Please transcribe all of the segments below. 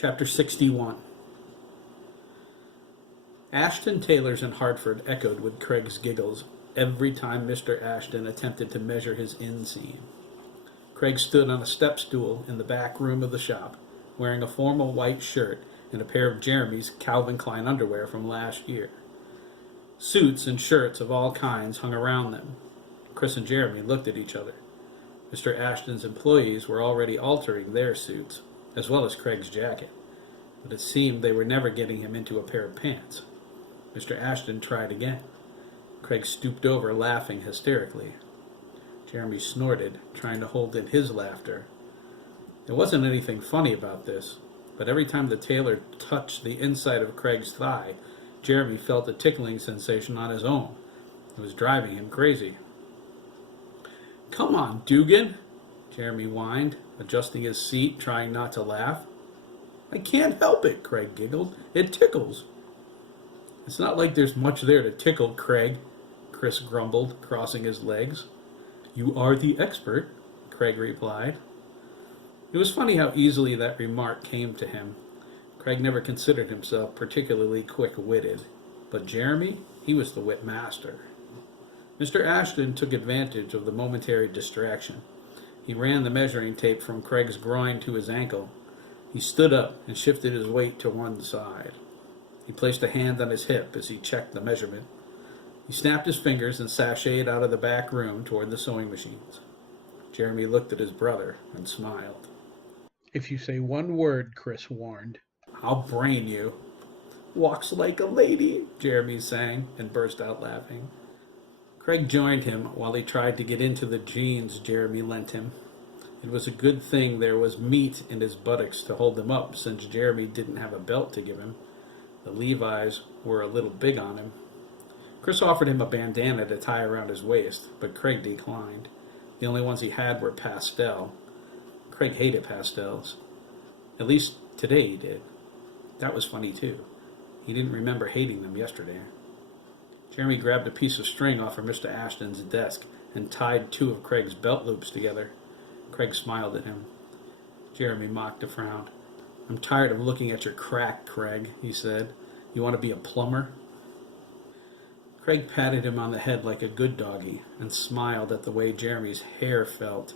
Chapter 61. Ashton Taylor's in Hartford echoed with Craig's giggles every time Mr. Ashton attempted to measure his inseam. Craig stood on a step stool in the back room of the shop, wearing a formal white shirt and a pair of Jeremy's Calvin Klein underwear from last year. Suits and shirts of all kinds hung around them. Chris and Jeremy looked at each other. Mr. Ashton's employees were already altering their suits, as well as Craig's jacket, but it seemed they were never getting him into a pair of pants. Mr. Ashton tried again. Craig stooped over, laughing hysterically. Jeremy snorted, trying to hold in his laughter. There wasn't anything funny about this, but every time the tailor touched the inside of Craig's thigh, Jeremy felt a tickling sensation on his own. It was driving him crazy. "Come on, Dougan," Jeremy whined, adjusting his seat, trying not to laugh. "I can't help it," Craig giggled. "It tickles." "It's not like there's much there to tickle, Craig," Chris grumbled, crossing his legs. "You are the expert," Craig replied. It was funny how easily that remark came to him. Craig never considered himself particularly quick-witted, but Jeremy, he was the wit master. Mr. Ashton took advantage of the momentary distraction. He ran the measuring tape from Craig's groin to his ankle. He stood up and shifted his weight to one side. He placed a hand on his hip as he checked the measurement. He snapped his fingers and sashayed out of the back room toward the sewing machines. Jeremy looked at his brother and smiled. "If you say one word," Chris warned, "I'll brain you." "Walks like a lady," Jeremy sang, and burst out laughing. Craig joined him while he tried to get into the jeans Jeremy lent him. It was a good thing there was meat in his buttocks to hold them up, since Jeremy didn't have a belt to give him. The Levi's were a little big on him. Chris offered him a bandana to tie around his waist, but Craig declined. The only ones he had were pastel. Craig hated pastels. At least today he did. That was funny too. He didn't remember hating them yesterday. Jeremy grabbed a piece of string off of Mr. Ashton's desk and tied two of Craig's belt loops together. Craig smiled at him. Jeremy mocked a frown. "I'm tired of looking at your crack, Craig," he said. "You want to be a plumber?" Craig patted him on the head like a good doggy and smiled at the way Jeremy's hair felt.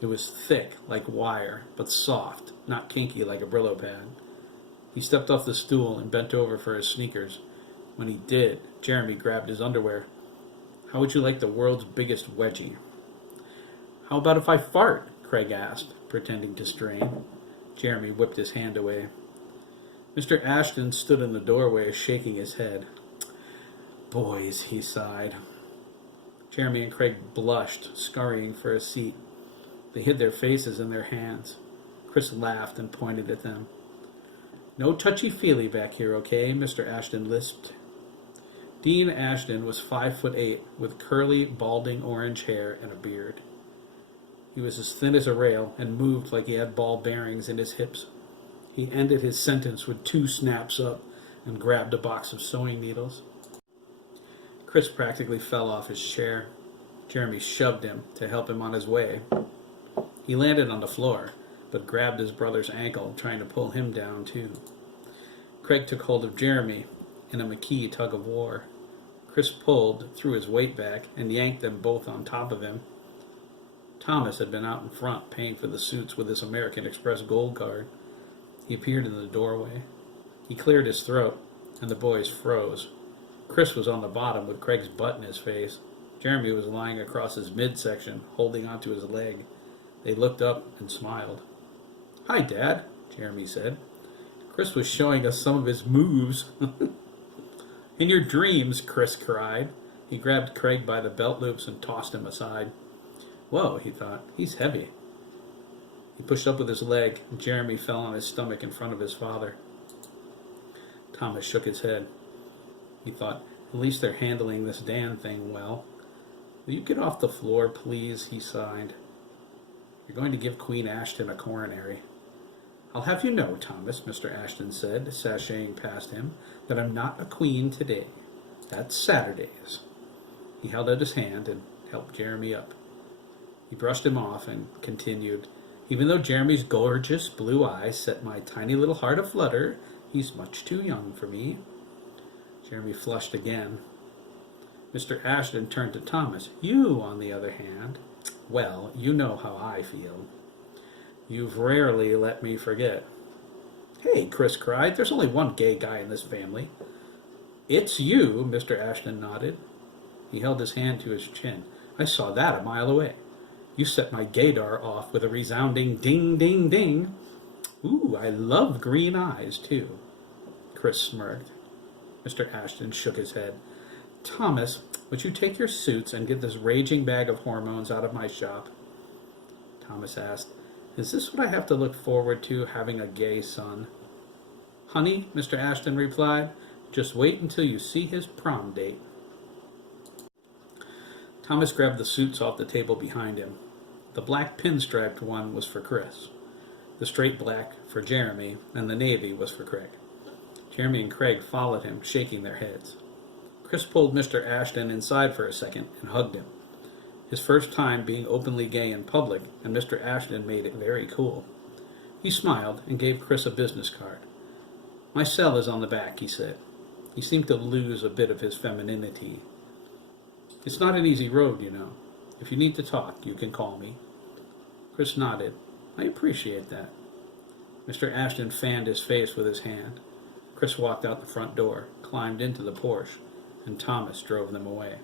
It was thick like wire, but soft, not kinky like a Brillo pad. He stepped off the stool and bent over for his sneakers. When he did, Jeremy grabbed his underwear. "How would you like the world's biggest wedgie?" "How about if I fart?" Craig asked, pretending to strain. Jeremy whipped his hand away. Mr. Ashton stood in the doorway, shaking his head. "Boys," he sighed. Jeremy and Craig blushed, scurrying for a seat. They hid their faces in their hands. Chris laughed and pointed at them. "No touchy-feely back here, okay?" Mr. Ashton lisped. Dean Ashton was 5'8", with curly, balding orange hair and a beard. He was as thin as a rail and moved like he had ball bearings in his hips. He ended his sentence with two snaps up and grabbed a box of sewing needles. Chris practically fell off his chair. Jeremy shoved him to help him on his way. He landed on the floor, but grabbed his brother's ankle, trying to pull him down too. Craig took hold of Jeremy in a McKee tug-of-war. Chris pulled, threw his weight back, and yanked them both on top of him. Thomas had been out in front, paying for the suits with his American Express gold card. He appeared in the doorway. He cleared his throat, and the boys froze. Chris was on the bottom with Craig's butt in his face. Jeremy was lying across his midsection, holding onto his leg. They looked up and smiled. "Hi, Dad," Jeremy said. Chris was showing us some of his moves. "In your dreams," Chris cried. He grabbed Craig by the belt loops and tossed him aside. Whoa, he thought, he's heavy. He pushed up with his leg, and Jeremy fell on his stomach in front of his father. Thomas shook his head. He thought, at least they're handling this Dan thing well. "Will you get off the floor, please?" he sighed. "You're going to give Queen Ashton a coronary." "I'll have you know, Thomas," Mr. Ashton said, sashaying past him, "that I'm not a queen today. That's Saturdays." He held out his hand and helped Jeremy up. He brushed him off and continued, Even though Jeremy's gorgeous blue eyes set my tiny little heart aflutter, he's much too young for me. Jeremy flushed again. Mr. Ashton turned to Thomas. You, on the other hand, well, you know how I feel. You've rarely let me forget. Hey, Chris cried, there's only one gay guy in this family. It's you, Mr. Ashton nodded. He held his hand to his chin. I saw that a mile away. You set my gaydar off with a resounding ding, ding, ding. Ooh, I love green eyes, too. Chris smirked. Mr. Ashton shook his head. Thomas, would you take your suits and get this raging bag of hormones out of my shop? Thomas asked, is this what I have to look forward to, having a gay son? Honey, Mr. Ashton replied, just wait until you see his prom date. Thomas grabbed the suits off the table behind him. The black pinstriped one was for Chris, the straight black for Jeremy, and the navy was for Craig. Jeremy and Craig followed him, shaking their heads. Chris pulled Mr. Ashton inside for a second and hugged him. His first time being openly gay in public, and Mr. Ashton made it very cool. He smiled and gave Chris a business card. My cell is on the back, he said. He seemed to lose a bit of his femininity. It's not an easy road, you know. If you need to talk, you can call me. Chris nodded. I appreciate that. Mr. Ashton fanned his face with his hand. Chris walked out the front door, climbed into the Porsche, and Thomas drove them away.